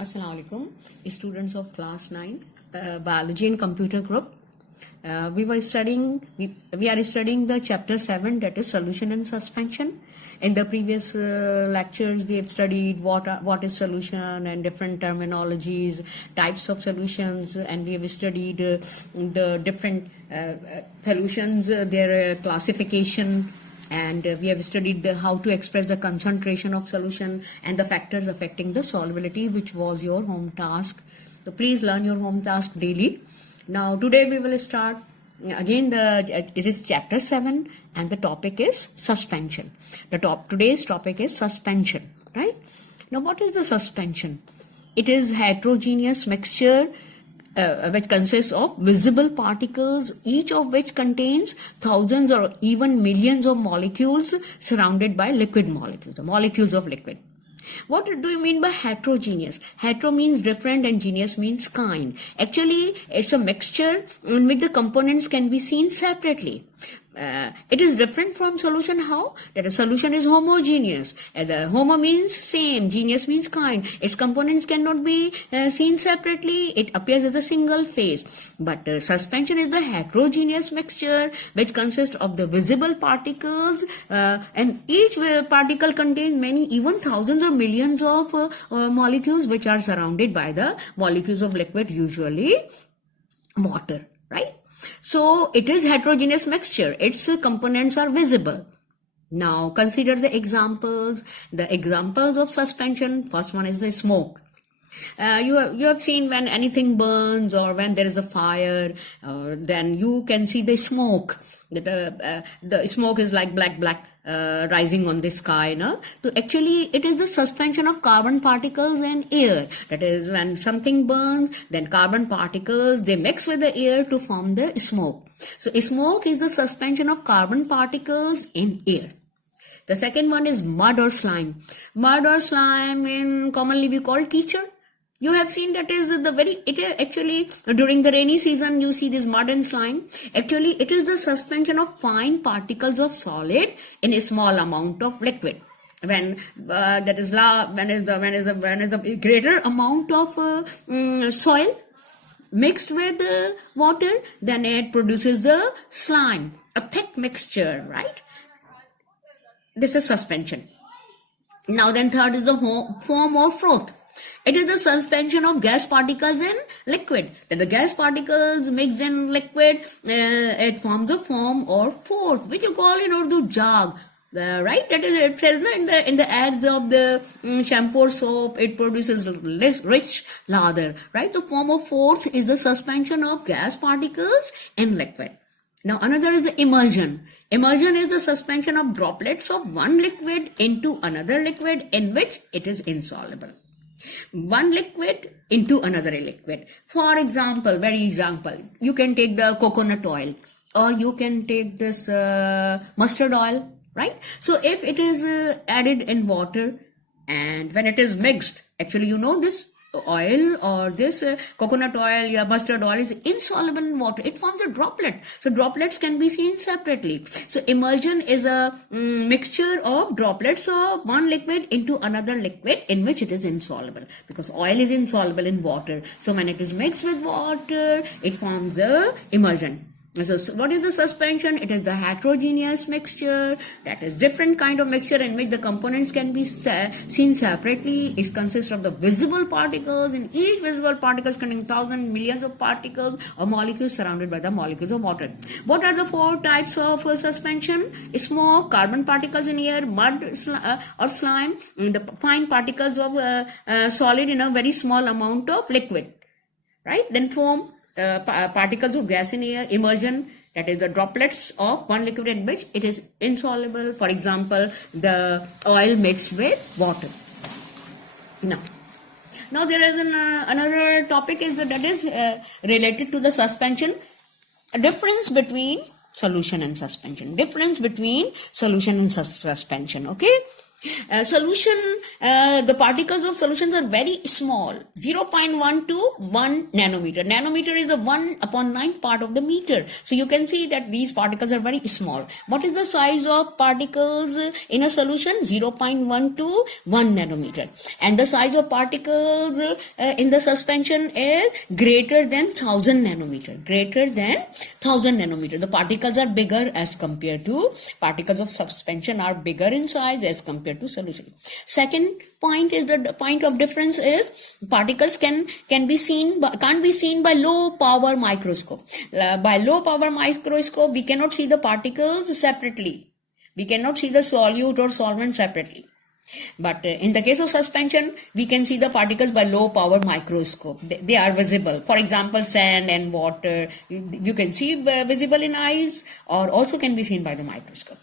Assalamu alaikum, students of class 9 biology and computer group. We are studying the chapter 7, that is solution and suspension. In the previous lectures we have studied what is solution and different terminologies, types of solutions, and we have studied the different solutions, their classification, and we have studied how to express the concentration of solution and the factors affecting the solubility, which was your home task. So please learn your home task daily. Now today we will start again. It is chapter 7 and the topic is suspension. Today's topic is suspension, right? Now what is the suspension? It is heterogeneous mixture which consists of visible particles, each of which contains thousands or even millions of molecules surrounded by liquid molecules, the molecules of liquid. What do you mean by heterogeneous? Hetero means different and geneous means kind. Actually, it's a mixture in which the components can be seen separately. It is different from solution. How? That a solution is homogeneous. As a homo means same, geneous means kind. Its components cannot be seen separately. It appears as a single phase. But suspension is the heterogeneous mixture which consists of the visible particles, and each particle contains many, even thousands or millions of molecules which are surrounded by the molecules of liquid, usually water, right? So it is heterogeneous mixture. Its components are visible. Now consider the examples. The examples of suspension. First one is the smoke. You have seen when anything burns or when there is a fire, then you can see the smoke. The smoke is like black rising on the sky. No? So actually it is the suspension of carbon particles and air. That is, when something burns, then carbon particles, they mix with the air to form the smoke. So smoke is the suspension of carbon particles in air. The second one is mud or slime. Mud or slime in commonly we call teacher. You have seen that is it is actually during the rainy season you see this mud and slime. Actually it is the suspension of fine particles of solid in a small amount of liquid. When when is the greater amount of soil mixed with water, then it produces the slime, a thick mixture, right? This is suspension. Now then third is the foam or froth. It is the suspension of gas particles in liquid. When the gas particles mixed in liquid, it forms a foam or froth, which you call in Urdu jag. Right? That is, it says in the ads of the shampoo or soap, it produces rich lather. Right? The foam or froth is the suspension of gas particles in liquid. Now another is the emulsion. Emulsion is the suspension of droplets of one liquid into another liquid in which it is insoluble. One liquid into another liquid. For example, you can take the coconut oil or you can take this mustard oil, right? So if it is added in water and when it is mixed, actually you know this oil or this coconut oil or mustard oil is insoluble in water. It forms a droplet. So droplets can be seen separately. So emulsion is a mixture of droplets of one liquid into another liquid in which it is insoluble, because oil is insoluble in water. So when it is mixed with water, it forms a emulsion. So what is the suspension? It is the heterogeneous mixture, that is different kind of mixture in which the components can be seen separately. It consists of the visible particles, and each visible particles containing thousands, millions of particles or molecules surrounded by the molecules of water. What are the four types of suspension? Smoke, carbon particles in air, mud or slime, and the fine particles of solid in a very small amount of liquid. Right? Then foam, particles of gas in air. Emulsion, that is the droplets of one liquid in which it is insoluble. For example, the oil mixed with water. Now there is another topic that is related to the suspension. A difference between solution and suspension. Difference between solution and suspension. Okay. The particles of solutions are very small, 0.1 to 1 nanometer. Nanometer is the 1/9 part of the meter. So you can see that these particles are very small. What is the size of particles in a solution? 0.1 to 1 nanometer. And the size of particles in the suspension is greater than 1000 nanometer. Greater than 1000 nanometer. The particles are bigger as compared to, particles of suspension are bigger in size as compared to solution. Second point is, the point of difference is particles can't be seen by low power microscope. By low power microscope, we cannot see the particles separately. We cannot see the solute or solvent separately. But in the case of suspension, we can see the particles by low power microscope. They are visible. For example, sand and water, you can see visible in eyes, or also can be seen by the microscope.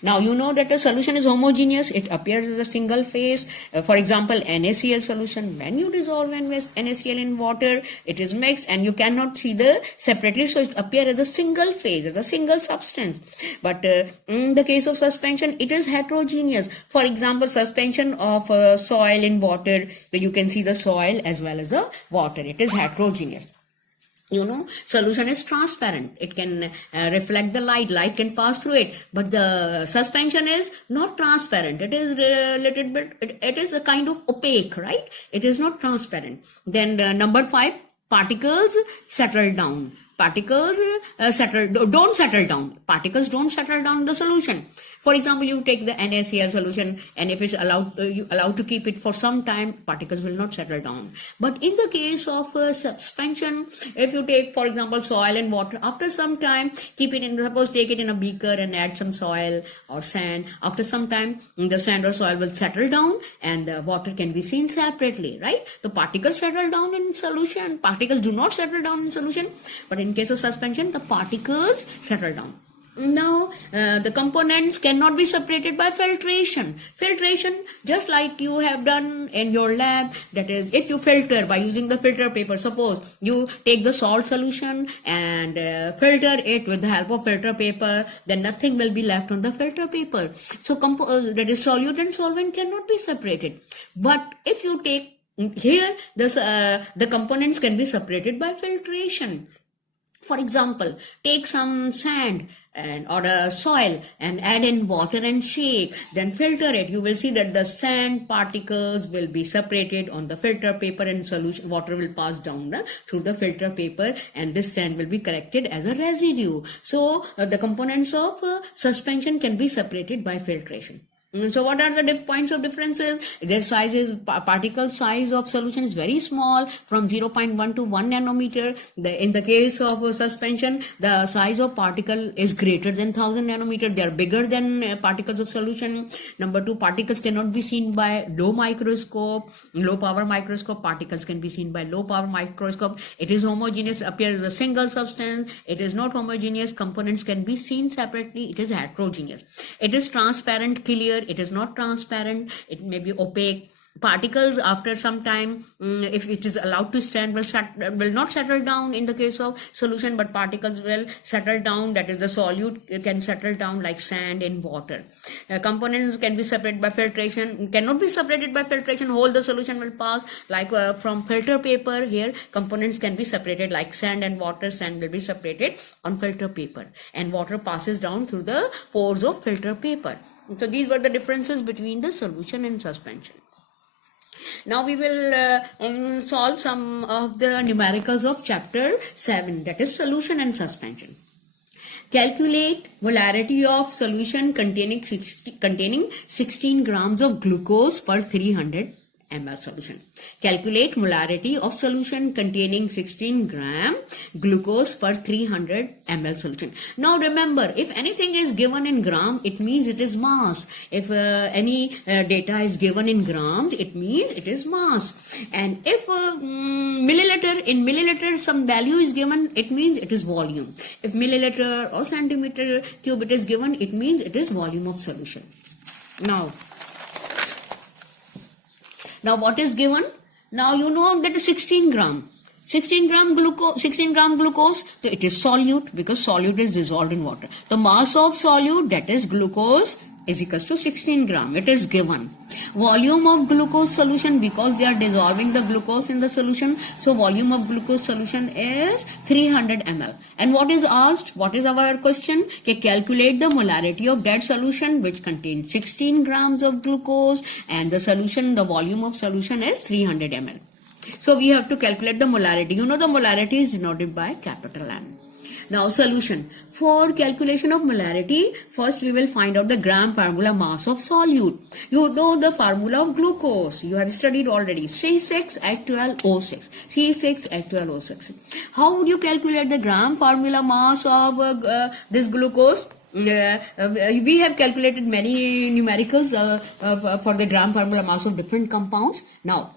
Now you know that a solution is homogeneous. It appears as a single phase. For example, NaCl solution, when you dissolve NaCl in water, it is mixed and you cannot see the separately, so it appears as a single phase, as a single substance. But in the case of suspension, it is heterogeneous. For example, suspension of soil in water, so you can see the soil as well as the water. It is heterogeneous. You know, solution is transparent. It can reflect the light can pass through it, but the suspension is not transparent. It is a little bit, it is a kind of opaque, right? It is not transparent. Then number 5, particles settle down. Particles don't settle down. Particles don't settle down in the solution. For example, you take the NaCl solution, and if it's allowed to keep it for some time, particles will not settle down. But in the case of suspension, if you take, for example, soil and water, after some time, keep it in, suppose take it in a beaker and add some soil or sand. After some time, the sand or soil will settle down, and the water can be seen separately, right? The particles settle down in solution. Particles do not settle down in solution, but in case of suspension, the particles settle down. Now, the components cannot be separated by filtration. Filtration, just like you have done in your lab, that is, if you filter by using the filter paper, suppose you take the salt solution and filter it with the help of filter paper, then nothing will be left on the filter paper. So, that is, solute and solvent cannot be separated. But if you take here, the components can be separated by filtration. For example, take some sand or a soil and add in water and shake, then filter it. You will see that the sand particles will be separated on the filter paper, and solution water will pass down through the filter paper, and this sand will be corrected as a residue. So the components of suspension can be separated by filtration. So what are the points of differences? Their size is, particle size of solution is very small, from 0.1 to 1 nanometer. In the case of suspension, the size of particle is greater than 1000 nanometer. They are bigger than particles of solution. Number 2, particles cannot be seen by low power microscope. Particles can be seen by low power microscope. It is homogeneous, appears as a single substance. It is not homogeneous. Components can be seen separately. It is heterogeneous. It is transparent, clear. It is not transparent. It may be opaque. Particles, after some time, if it is allowed to stand, will not settle down in the case of solution, but particles will settle down. That is, the solute can settle down like sand in water. Components can be separated by filtration, cannot be separated by filtration. Whole the solution will pass like from filter paper. Here, components can be separated like sand and water. Sand will be separated on filter paper, and water passes down through the pores of filter paper. So these were the differences between the solution and suspension. Now we will solve some of the numericals of chapter 7, that is solution and suspension. Calculate molarity of solution containing 16 grams of glucose per 300 ml solution. Calculate molarity of solution containing 16 gram glucose per 300 ml solution. Now remember, if anything is given in gram, it means it is mass. If any data is given in grams, it means it is mass. And if in milliliter some value is given, it means it is volume. If milliliter or centimeter cube it is given, it means it is volume of solution. Now what is given? Now you know that is 16 gram. 16 gram glucose, so it is solute because solute is dissolved in water. The mass of solute, that is glucose is equals to 16 gram. It is given. Volume of glucose solution, because we are dissolving the glucose in the solution, so volume of glucose solution is 300 ml. And what is asked? What is our question? Okay, calculate the molarity of that solution which contains 16 grams of glucose, and the solution, the volume of solution is 300 ml. So we have to calculate the molarity. You know the molarity is denoted by capital M. Now solution. For calculation of molarity, first we will find out the gram per molar mass of solute. You know the formula of glucose. You have studied already. C6H12O6. C6H12O6. How would you calculate the gram formula mass of this glucose? We have calculated many numericals for the gram formula mass of different compounds. Now,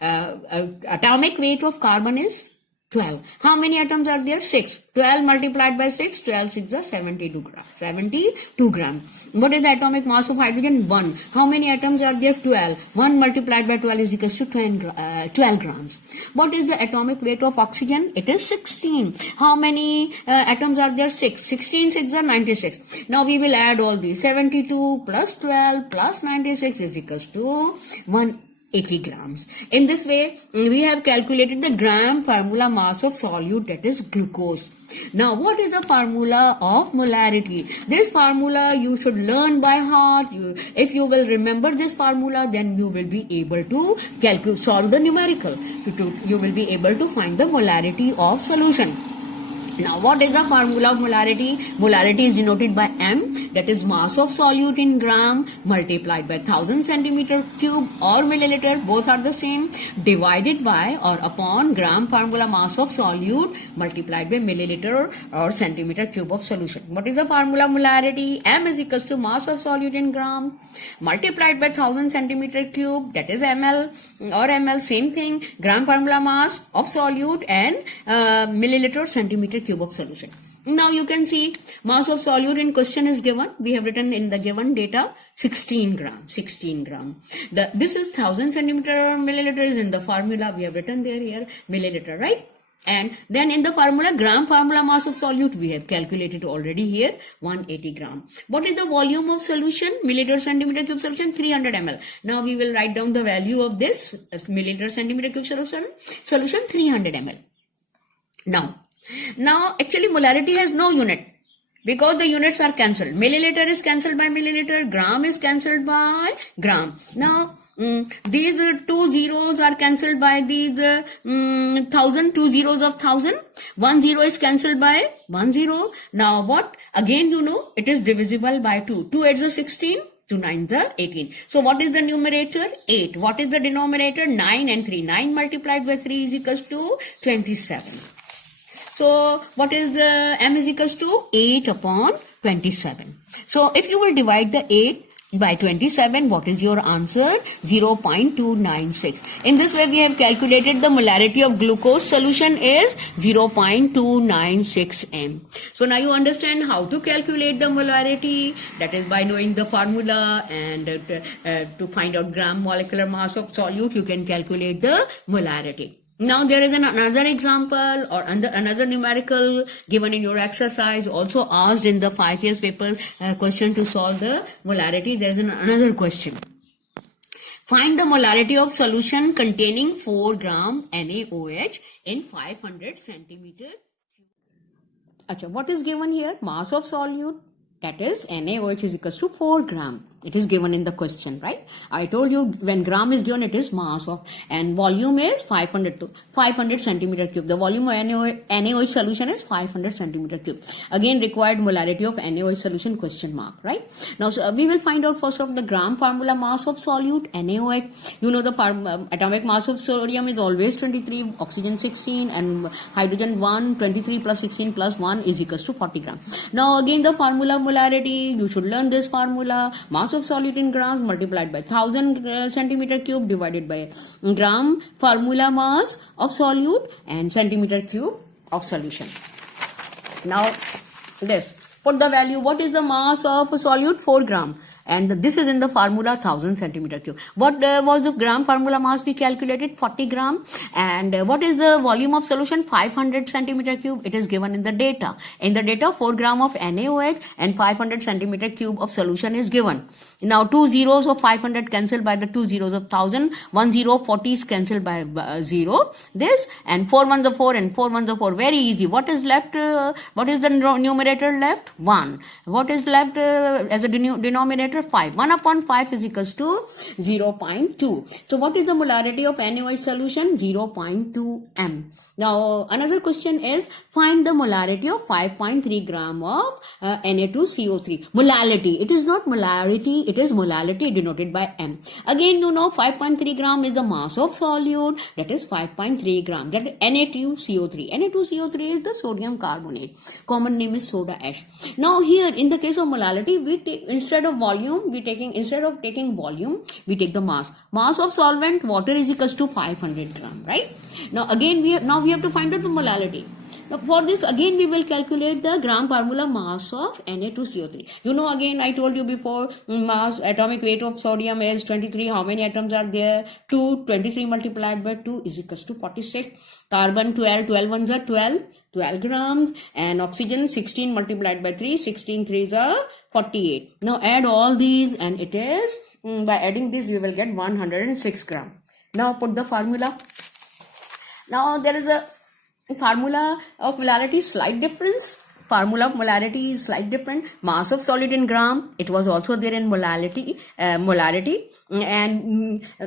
atomic weight of carbon is 12. How many atoms are there? 6. 12 multiplied by 6, 12 6 is 72 grams. 72 grams. What is the atomic mass of hydrogen? 1. How many atoms are there? 12. 1 multiplied by 12 is equals to 12 grams. What is the atomic weight of oxygen? It is 16. How many atoms are there? 6. 16 6 are 96. Now we will add all these. 72 plus 12 plus 96 is equals to 180 grams. In this way, we have calculated the gram formula mass of solute, that is glucose. Now, what is the formula of molarity? This formula you should learn by heart. If you will remember this formula, then you will be able to solve the numerical. You will be able to find the molarity of solution. Now, what is the formula of molarity? Molarity is denoted by M, that is mass of solute in gram multiplied by 1000 centimeter cube or milliliter, both are the same, divided by or upon gram formula mass of solute multiplied by milliliter or centimeter cube of solution. What is the formula of molarity? M is equals to mass of solute in gram multiplied by 1000 centimeter cube, that is ml, or ml, same thing, gram formula mass of solute and milliliter centimeter cube of solution. Now you can see mass of solute in question is given. We have written in the given data 16 gram. 16 gram. This is 1000 centimeter milliliter is in the formula. We have written there here milliliter, right? And then in the formula, gram formula mass of solute, we have calculated already here 180 gram. What is the volume of solution? Milliliter centimeter cube solution 300 ml. Now we will write down the value of this milliliter centimeter cube solution 300 ml. Now actually molarity has no unit because the units are cancelled. Milliliter is cancelled by milliliter, gram is cancelled by gram. Now these two zeros are cancelled by these 1000, two zeros of 1000. 1 0 is cancelled by 1 0. Now what? Again you know it is divisible by 2. 2 8 is 16. 2 9 is 18. So what is the numerator? 8. What is the denominator? 9 and 3. 9 multiplied by 3 is equals to 27. So what is the M is equals to 8 upon 27. So if you will divide the 8 by 27, what is your answer? 0.296. In this way we have calculated the molarity of glucose solution is 0.296 M. So now you understand how to calculate the molarity, that is by knowing the formula, and to find out gram molecular mass of solute you can calculate the molarity. Now there is another example or another numerical given in your exercise, also asked in the 5 years paper question to solve the molarity. There is another question. Find the molarity of solution containing 4 gram NaOH in 500 centimeter. Achha, what is given here? Mass of solute, that is NaOH is equals to 4 gram. It is given in the question, right? I told you when gram is given, it is mass of, and volume is 500 centimeter cube. The volume of NaOH solution is 500 centimeter cube. Again, required molarity of NaOH solution question mark, right? Now, so we will find out first of the gram formula mass of solute, NaOH. You know the atomic mass of sodium is always 23, oxygen 16, and hydrogen 1. 23 plus 16 plus 1 is equals to 40 gram. Now, again, the formula of molarity, you should learn this formula. Mass of solute in grams multiplied by 1000 centimeter cube divided by gram formula mass of solute and centimeter cube of solution. Now this, put the value. What is the mass of solute? 4 gram. and this is in the formula 1000 centimeter cube. What was the gram formula mass we calculated? 40 gram. And what is the volume of solution? 500 centimeter cube. It is given in the data. In the data, 4 gram of NaOH and 500 centimeter cube of solution is given. Now 2 zeros of 500 cancelled by the 2 zeros of 1000. 1 zero 40 is cancelled by 0. This, and 4 ones are 4 and 4 ones are 4. Very easy. What is left? What is the numerator left? 1. What is left as a denominator? 5. 1 upon 5 is equals to 0.2. So what is the molarity of NaOH solution? 0.2 m. Now another question is, find the molarity of 5.3 gram of Na2CO3. Molality. It is not molarity, it is molality denoted by m. Again, you know 5.3 gram is the mass of solute, that is 5.3 gram. That is Na2CO3. Na2CO3 is the sodium carbonate. Common name is soda ash. Now here in the case of molality, we take, instead of taking volume, we take the mass. Mass of solvent water is equals to 500 gram, right? Now again we have to find out the molality. Now for this again we will calculate the gram formula mass of Na2CO3. You know, again I told you before, mass atomic weight of sodium is 23. How many atoms are there? 2. 23 multiplied by 2 is equals to 46. Carbon 12. 12 ones are 12 grams, and oxygen 16 multiplied by 3. 16 threes are 48. Now add all these, and it is, by adding this we will get 106 gram. Now put the formula. Now there is a formula of molarity, slight difference. Formula of molarity is slight different. Mass of solid in gram, it was also there in molarity, and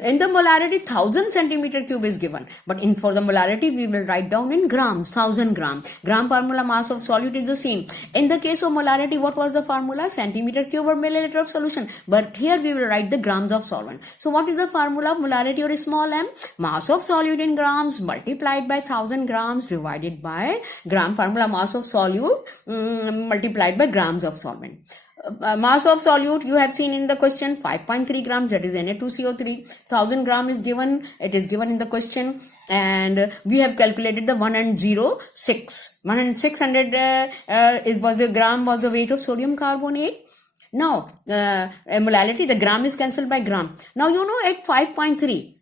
in the molarity 1000 centimeter cube is given, but for the molarity we will write down in grams, 1000 gram. Gram formula mass of solute is the same. In the case of molarity, what was the formula? Centimeter cube or milliliter of solution, but here we will write the grams of solvent. So what is the formula of molarity or small m? Mass of solute in grams multiplied by 1000 grams divided by gram formula mass of solute multiplied by grams of solvent. Mass of solute you have seen in the question, 5.3 grams, that is Na2CO3. 1000 gram is given, it is given in the question, and we have calculated the 106. 600 was the gram, was the weight of sodium carbonate. Now molality, the gram is cancelled by gram. Now you know at 5.3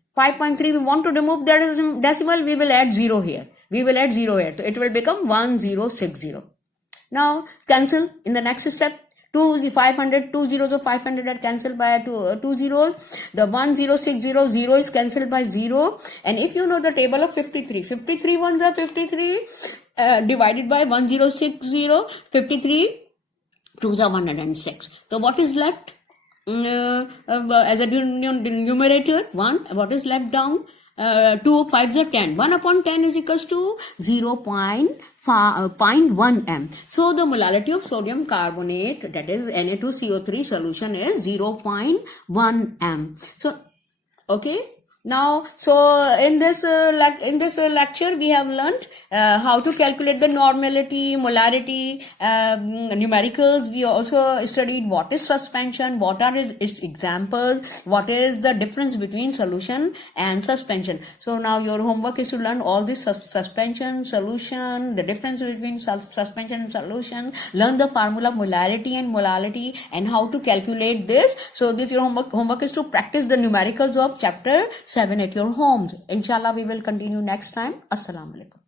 we want to remove that decimal, we will add 0 here. So it will become 1060. Now cancel in the next step. 2 zeros of 500 are cancelled by 2 zeros. The 1060, 0 is cancelled by 0. And if you know the table of 53 ones are 53 divided by 1060, 53 twos are 106. So what is left as a numerator? 1. What is left down? 2 5s are 10. 1 upon 10 is equals to 0.1 m. So the molality of sodium carbonate, that is Na2CO3 solution, is 0.1 m. So okay. Now, so in this lecture we have learnt how to calculate the normality, molarity, numericals. We also studied what is suspension, what are its examples, what is the difference between solution and suspension. So now your homework is to learn all this suspension, solution, the difference between suspension and solution, learn the formula of molarity and molality and how to calculate this. So this your homework is to practice the numericals of chapter 7 at your homes. Inshallah, we will continue next time. Assalamu alaikum.